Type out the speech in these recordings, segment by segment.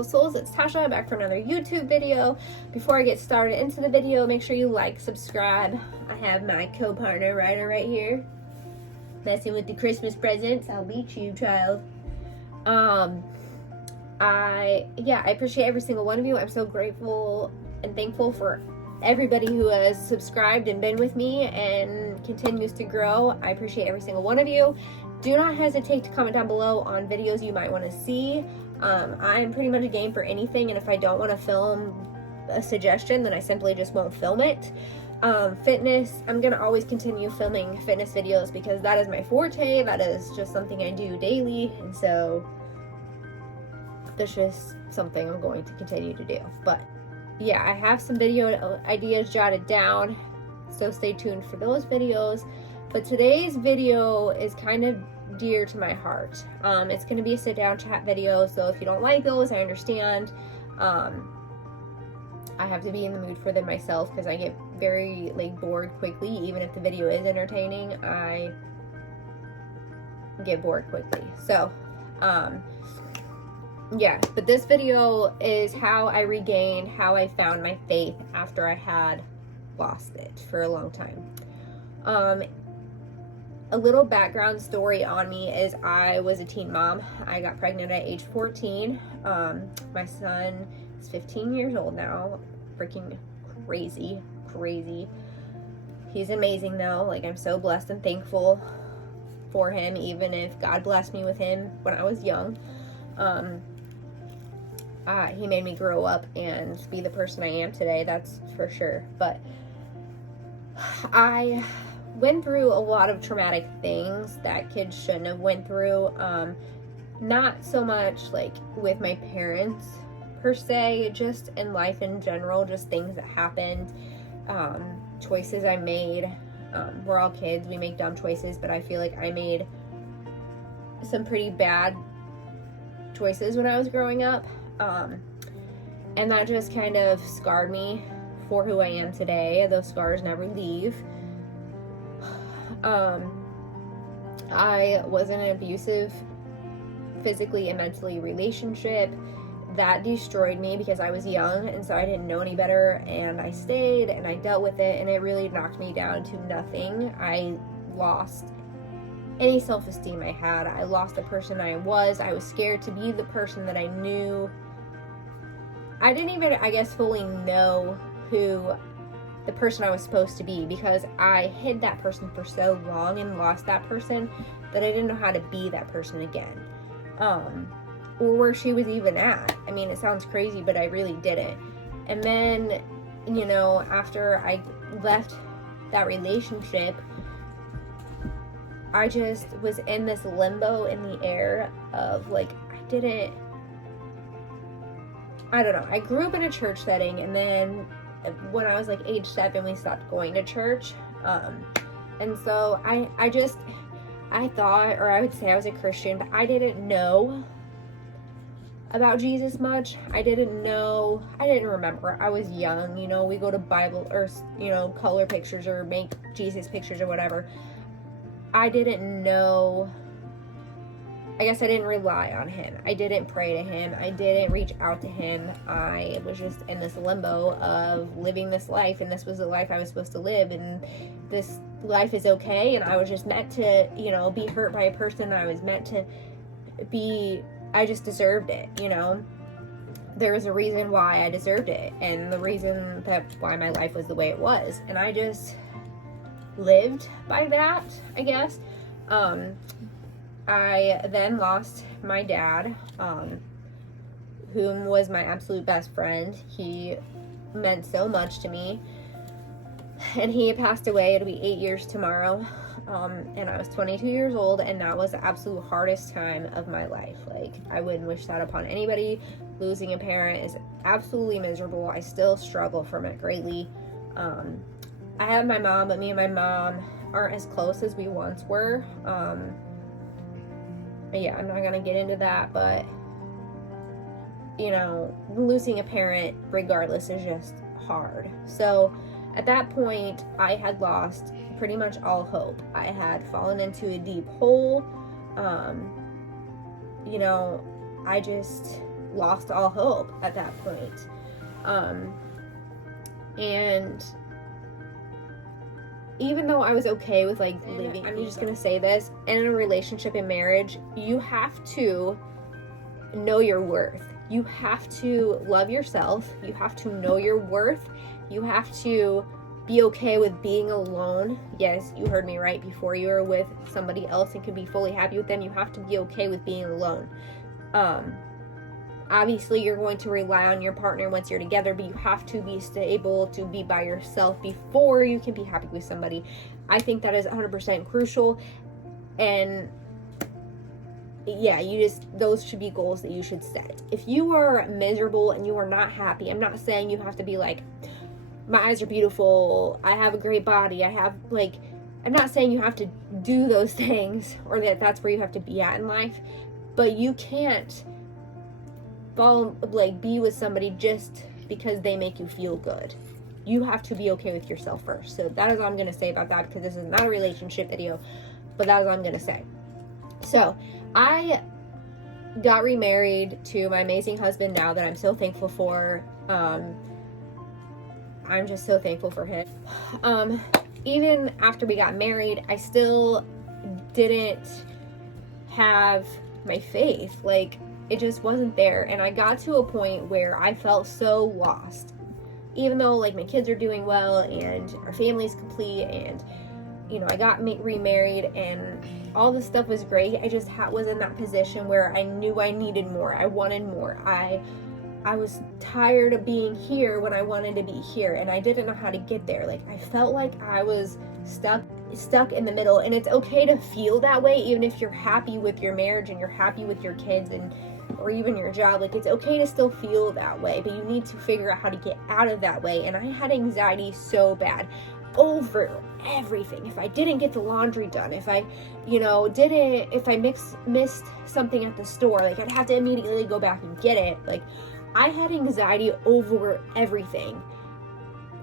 beautiful souls. It's Tasha back for another YouTube video. Before I get started into the video, make sure you like, subscribe. I have my co-partner Ryder right here, messing with the Christmas presents. I'll beat you, child. I appreciate every single one of you. I'm so grateful and thankful for everybody who has subscribed and been with me and continues to grow. I appreciate every single one of you. Do not hesitate to comment down below on videos you might want to see. I'm pretty much a game for anything, and if I don't want to film a suggestion, then I simply just won't film it. Fitness, I'm going to always continue filming fitness videos because that is my forte. That is just something I do daily, and so that's just something I'm going to continue to do. But yeah, I have some video ideas jotted down, so stay tuned for those videos. But today's video is kind of dear to my heart. It's going to be a sit down chat video, so if you don't like those, I understand. I have to be in the mood for them myself because I get very bored quickly. Even if the video is entertaining, I get bored quickly. So yeah, but this video is how I regained, how I found my faith after I had lost it for a long time. A little background story on me is I was a teen mom. I got pregnant at age 14. My son is 15 years old now. Freaking crazy. He's amazing though. I'm so blessed and thankful for him, even if God blessed me with him when I was young. He made me grow up and be the person I am today, that's for sure. But I went through a lot of traumatic things that kids shouldn't have went through. Not so much with my parents per se, just in life in general, just things that happened, choices I made. We're all kids, we make dumb choices, but I feel like I made some pretty bad choices when I was growing up. And that just kind of scarred me for who I am today. Those scars never leave. I was in an abusive physically and mentally relationship that destroyed me because I was young, and so I didn't know any better, and I stayed and I dealt with it, and it really knocked me down to nothing. I lost any self-esteem I had. I lost the person I was. I was scared to be the person that I knew. I didn't even, fully know who the person I was supposed to be because I hid that person for so long and lost that person that I didn't know how to be that person again. Or where she was even at. I mean, it sounds crazy, but I really didn't. And then, after I left that relationship, I just was in this limbo in the air of I don't know. I grew up in a church setting, and then when I was age 7, we stopped going to church. And so I thought, or I would say I was a Christian, but I didn't know about Jesus much. I didn't remember. I was young, we go to Bible or, color pictures or make Jesus pictures or whatever. I didn't know. I guess I didn't rely on him. I didn't pray to him. I didn't reach out to him. I was just in this limbo of living this life, and this was the life I was supposed to live, and this life is okay, and I was just meant to, be hurt by a person. I was meant to be, I just deserved it, There was a reason why I deserved it, and the reason why my life was the way it was, and I just lived by that, I guess. I then lost my dad, whom was my absolute best friend. He meant so much to me, and he passed away. It'll be 8 years tomorrow, and I was 22 years old, and that was the absolute hardest time of my life. I wouldn't wish that upon anybody. Losing a parent is absolutely miserable. I still struggle from it greatly. I have my mom, but me and my mom aren't as close as we once were. Yeah, I'm not gonna get into that, but losing a parent regardless is just hard. So at that point, I had lost pretty much all hope. I had fallen into a deep hole. I just lost all hope at that point. And even though I was okay with like leaving, I'm just gonna say this, in a relationship and marriage, you have to know your worth. You have to love yourself. You have to know your worth. You have to be okay with being alone. Yes, you heard me right. Before you are with somebody else and can be fully happy with them, you have to be okay with being alone. Obviously, you're going to rely on your partner once you're together, but you have to be able to be by yourself before you can be happy with somebody. I think that is 100% crucial. And yeah, those should be goals that you should set. If you are miserable and you are not happy, I'm not saying you have to be like, my eyes are beautiful, I have a great body, I'm not saying you have to do those things or that that's where you have to be at in life, but you can't be with somebody just because they make you feel good. You have to be okay with yourself first. So that is all I'm going to say about that, because this is not a relationship video, but that is all I'm going to say. So I got remarried to my amazing husband now that I'm so thankful for. I'm just so thankful for him. Even after we got married, I still didn't have my faith. Like, it just wasn't there. And I got to a point where I felt so lost. Even though, like, my kids are doing well and our family's complete and, you know, I got remarried and all this stuff was great. I just was in that position where I knew I needed more. I wanted more. I was tired of being here when I wanted to be here, and I didn't know how to get there. Like, I felt like I was stuck in the middle. And it's okay to feel that way, even if you're happy with your marriage and you're happy with your kids or even your job. Like, it's okay to still feel that way, but you need to figure out how to get out of that way. And I had anxiety so bad over everything. If I didn't get the laundry done, if I missed something at the store, like, I'd have to immediately go back and get it. Like, I had anxiety over everything.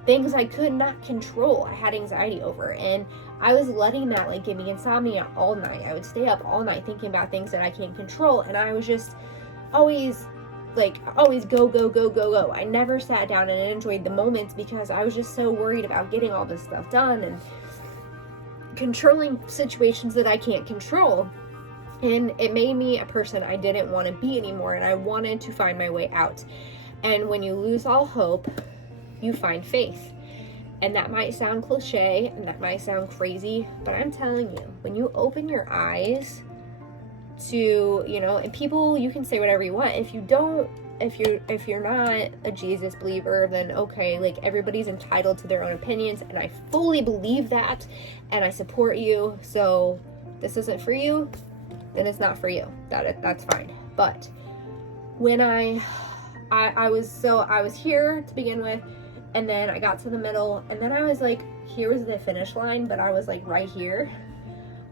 Things I could not control, I had anxiety over. And I was letting that, like, give me insomnia all night. I would stay up all night thinking about things that I can't control. And I was just always go. I never sat down and enjoyed the moments because I was just so worried about getting all this stuff done and controlling situations that I can't control. And it made me a person I didn't want to be anymore, and I wanted to find my way out. And when you lose all hope, you find faith. And that might sound cliche, and that might sound crazy, but I'm telling you, when you open your eyes to, and people, you can say whatever you want. If you're not a Jesus believer, then okay, like, everybody's entitled to their own opinions, and I fully believe that, and I support you. So this isn't for you, then it's not for you. That's fine. But when I was here to begin with, and then I got to the middle, and then I was like, here was the finish line, but I was like right here.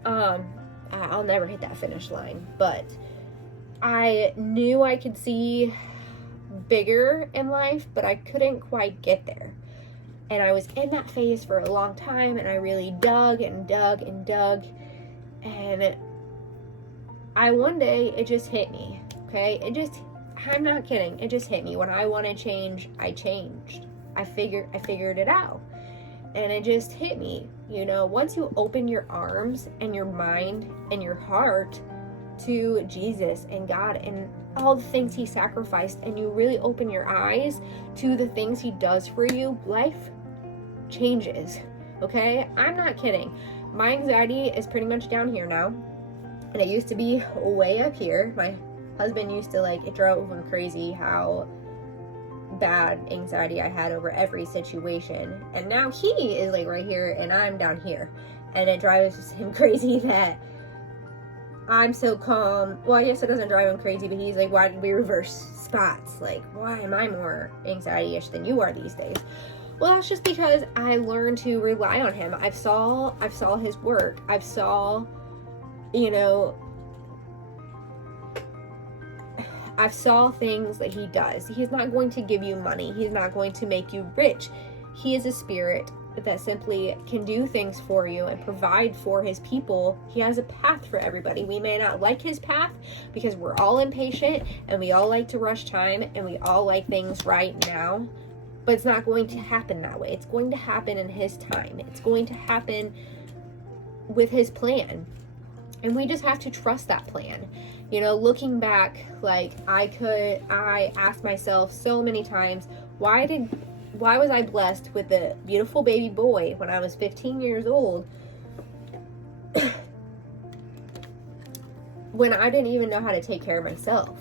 I'll never hit that finish line, but I knew I could see bigger in life, but I couldn't quite get there. And I was in that phase for a long time, and I really dug. And one day, it just hit me, okay? I'm not kidding, it just hit me. When I want to change, I changed. I figured it out. And it just hit me, once you open your arms and your mind and your heart to Jesus and God and all the things he sacrificed, and you really open your eyes to the things he does for you, life changes, okay? I'm not kidding. My anxiety is pretty much down here now, and it used to be way up here. My husband used to, it drove him crazy how bad anxiety I had over every situation, and now he is right here and I'm down here, and it drives him crazy that I'm so calm. Well, I guess it doesn't drive him crazy, but he's like, why did we reverse spots? Why am I more anxiety-ish than you are these days? Well, that's just because I learned to rely on him. I saw his work. I saw things that he does. He's not going to give you money. He's not going to make you rich. He is a spirit that simply can do things for you and provide for his people. He has a path for everybody. We may not like his path because we're all impatient and we all like to rush time and we all like things right now, but it's not going to happen that way. It's going to happen in his time. It's going to happen with his plan, and we just have to trust that plan. You know, looking back, like I asked myself so many times, why was I blessed with a beautiful baby boy when I was 15 years old when I didn't even know how to take care of myself?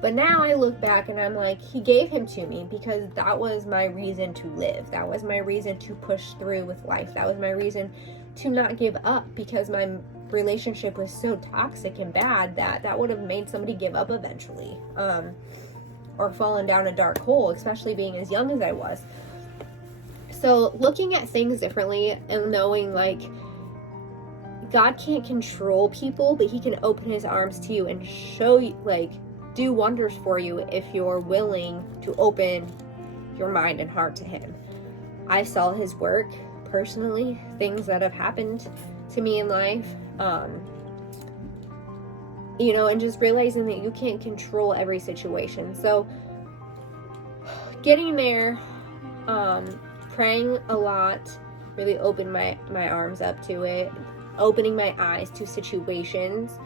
But now I look back and I'm like, he gave him to me because that was my reason to live. That was my reason to push through with life. That was my reason to not give up, because my relationship was so toxic and bad that would have made somebody give up eventually. Or fallen down a dark hole, especially being as young as I was. So looking at things differently and knowing like God can't control people, but he can open his arms to you and show you, like, do wonders for you if you're willing to open your mind and heart to him. I saw his work personally, things that have happened to me in life, you know, and just realizing that you can't control every situation. So getting there, praying a lot, really opened my arms up to it, opening my eyes to situations.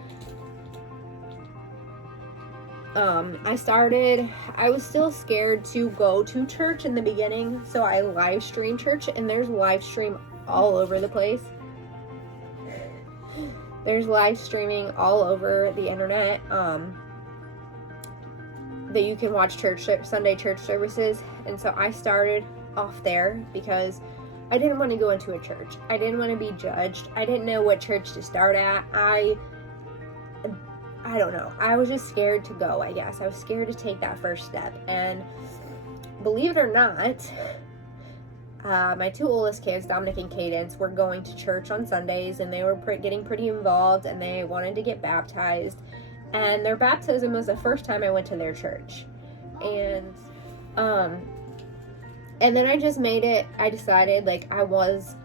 I was still scared to go to church in the beginning, so I live stream church, and there's live stream all over the place. There's live streaming all over the internet, that you can watch Sunday church services. And so I started off there because I didn't want to go into a church. I didn't want to be judged. I didn't know what church to start at. I don't know. I was just scared to go, I guess. I was scared to take that first step. And believe it or not, my two oldest kids, Dominic and Cadence, were going to church on Sundays, and they were getting pretty involved, and they wanted to get baptized. And their baptism was the first time I went to their church. And then I decided, like, I was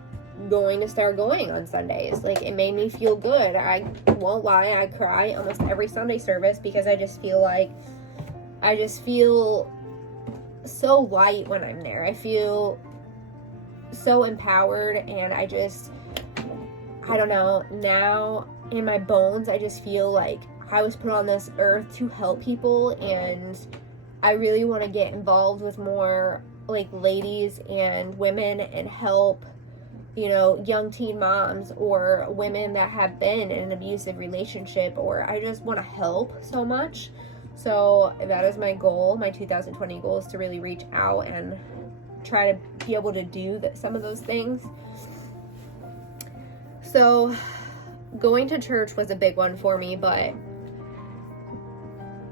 going to start going on Sundays. Like, it made me feel good. I won't lie, I cry almost every Sunday service because I just feel so light when I'm there. I feel so empowered, and I don't know, now in my bones, I just feel like I was put on this earth to help people, and I really want to get involved with more, like, ladies and women and help, you know, young teen moms or women that have been in an abusive relationship, or I just want to help so much. So that is my goal. My 2020 goal is to really reach out and try to be able to do some of those things. So going to church was a big one for me, but,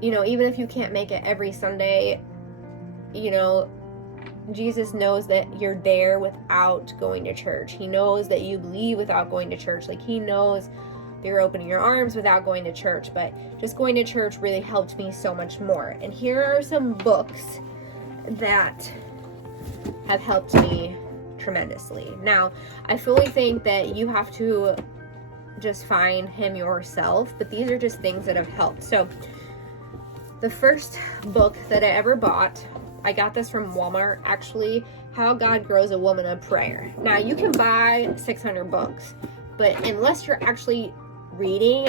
you know, even if you can't make it every Sunday, you know, Jesus knows that you're there without going to church. He knows that you believe without going to church. Like, he knows that you're opening your arms without going to church. But just going to church really helped me so much more. And here are some books that have helped me tremendously. Now, I fully think that you have to just find him yourself, but these are just things that have helped. So the first book that I ever bought, I got this from Walmart, actually, How God Grows a Woman of Prayer. Now, you can buy 600 books, but unless you're actually reading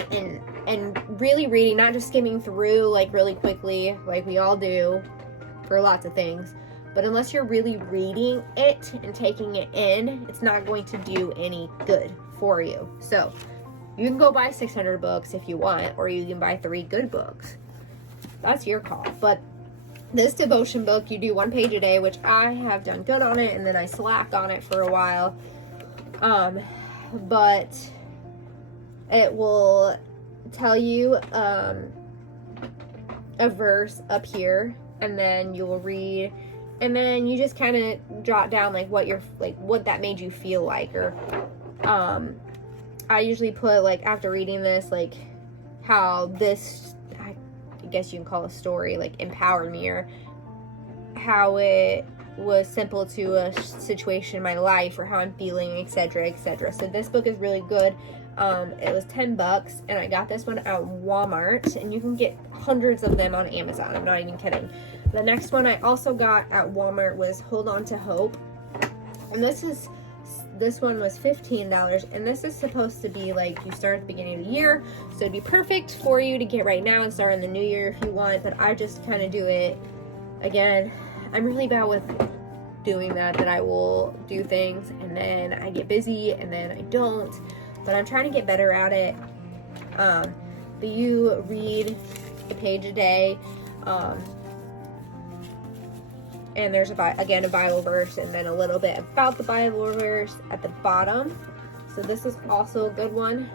and really reading, not just skimming through, like, really quickly, like we all do for lots of things, but unless you're really reading it and taking it in, it's not going to do any good for you. So you can go buy 600 books if you want, or you can buy 3 good books. That's your call. But this devotion book, you do 1 page a day, which I have done good on it, and then I slacked on it for a while. But it will tell you a verse up here, and then you will read, and then you just kind of jot down like what that made you feel like, or I usually put, like, after reading this, like, how this, I guess you can call a story, like, empowered me, or how it was simple to a situation in my life or how I'm feeling, etc., etc. So this book is really good. It was $10, and I got this one at Walmart, and you can get hundreds of them on Amazon. I'm not even kidding. The next one I also got at Walmart was Hold On to Hope, and this one was $15, and this is supposed to be like you start at the beginning of the year, so it'd be perfect for you to get right now and start in the new year if you want. But I just kind of do it again. I'm really bad with doing that I will do things and then I get busy and then I don't, but I'm trying to get better at it. But you read a page a day, and there's a Bible verse and then a little bit about the Bible verse at the bottom. So this is also a good one.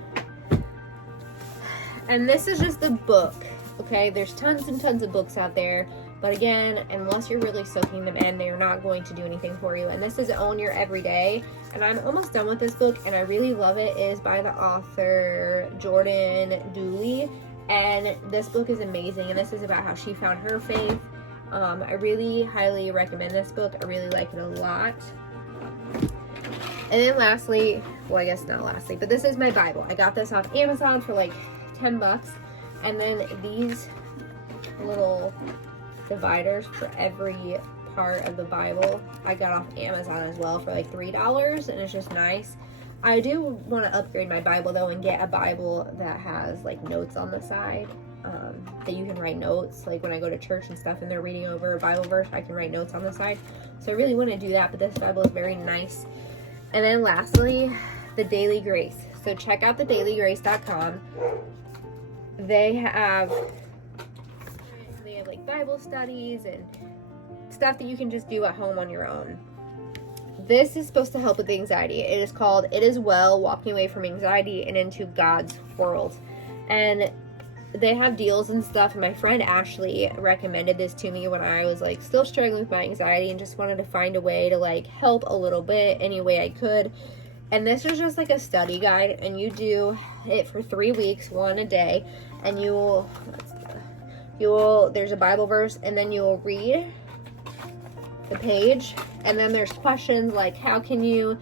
And this is just a book, okay? There's tons and tons of books out there, but again, unless you're really soaking them in, they're not going to do anything for you. And this is Own Your Everyday, and I'm almost done with this book, and I really love it. It is by the author Jordan Dooley, and this book is amazing, and this is about how she found her faith. I really highly recommend this book. I really like it a lot. And then lastly, well, I guess not lastly, but this is my Bible. I got this off Amazon for like $10. And then these little dividers for every part of the Bible I got off Amazon as well for like $3, and it's just nice. I do want to upgrade my Bible though and get a Bible that has like notes on the side, that you can write notes. Like when I go to church and stuff and they're reading over a Bible verse, I can write notes on the side. So I really want to do that, but this Bible is very nice. And then lastly, the Daily Grace. So check out thedailygrace.com. They have like Bible studies and stuff that you can just do at home on your own. This is supposed to help with anxiety. It is called It Is Well, Walking Away from Anxiety and Into God's World. And they have deals and stuff, and my friend Ashley recommended this to me when I was like still struggling with my anxiety and just wanted to find a way to like help a little bit any way I could. And this is just like a study guide, and you do it for 3 weeks, one a day, and there's a Bible verse, and then you'll read the page, and then there's questions like how can you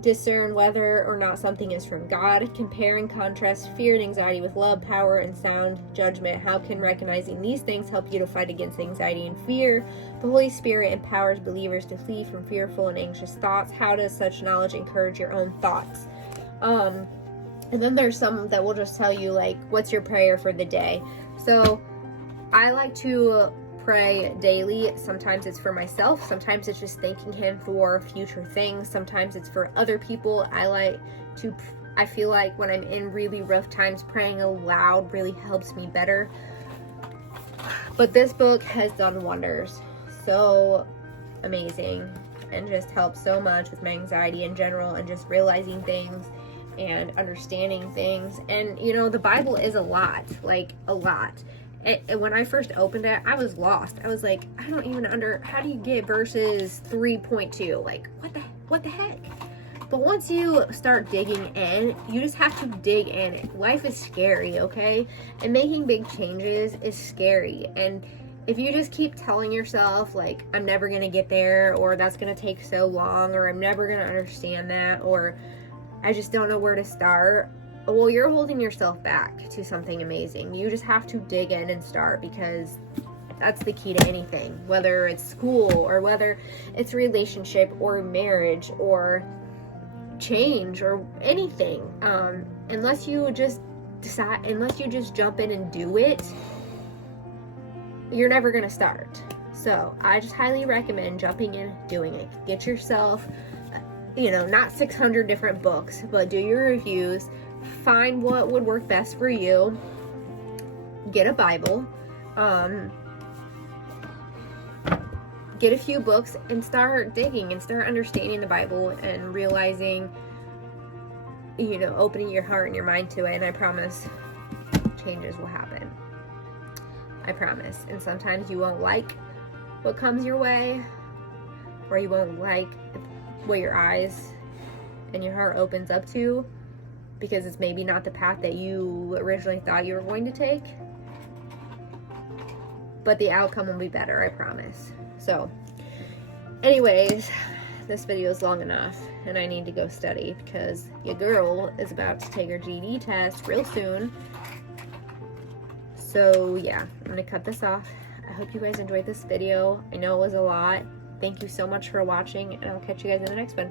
discern whether or not something is from God, compare and contrast fear and anxiety with love, power, and sound judgment. How can recognizing these things help you to fight against anxiety and fear? The Holy Spirit empowers believers to flee from fearful and anxious thoughts. How does such knowledge encourage your own thoughts? And then there's some that will just tell you like what's your prayer for the day. So I like to pray daily. Sometimes it's for myself, sometimes it's just thanking him for future things, sometimes it's for other people. I feel like when I'm in really rough times, praying aloud really helps me better. But this book has done wonders. So amazing, and just helps so much with my anxiety in general and just realizing things and understanding things. And you know, the Bible is a lot. And when I first opened it, I was lost. I was like, I don't even how do you get verses 3.2? Like, what the heck? But once you start digging in, you just have to dig in. Life is scary, okay? And making big changes is scary. And if you just keep telling yourself, like, I'm never gonna get there, or that's gonna take so long, or I'm never gonna understand that, or I just don't know where to start, well, you're holding yourself back to something amazing. You just have to dig in and start, because that's the key to anything, whether it's school or whether it's relationship or marriage or change or anything. Unless you just jump in and do it, you're never going to start. So I just highly recommend jumping in, doing it. Get yourself, not 600 different books, but do your reviews. Find what would work best for you. Get a Bible. Get a few books and start digging and start understanding the Bible and realizing, opening your heart and your mind to it. And I promise changes will happen. I promise. And sometimes you won't like what comes your way, or you won't like what your eyes and your heart opens up to, because it's maybe not the path that you originally thought you were going to take. But the outcome will be better, I promise. So, Anyways, this video is long enough and I need to go study because your girl is about to take her GED test real soon. So yeah, I'm gonna cut this off. I hope you guys enjoyed this video. I know it was a lot. Thank you so much for watching, and I'll catch you guys in the next one.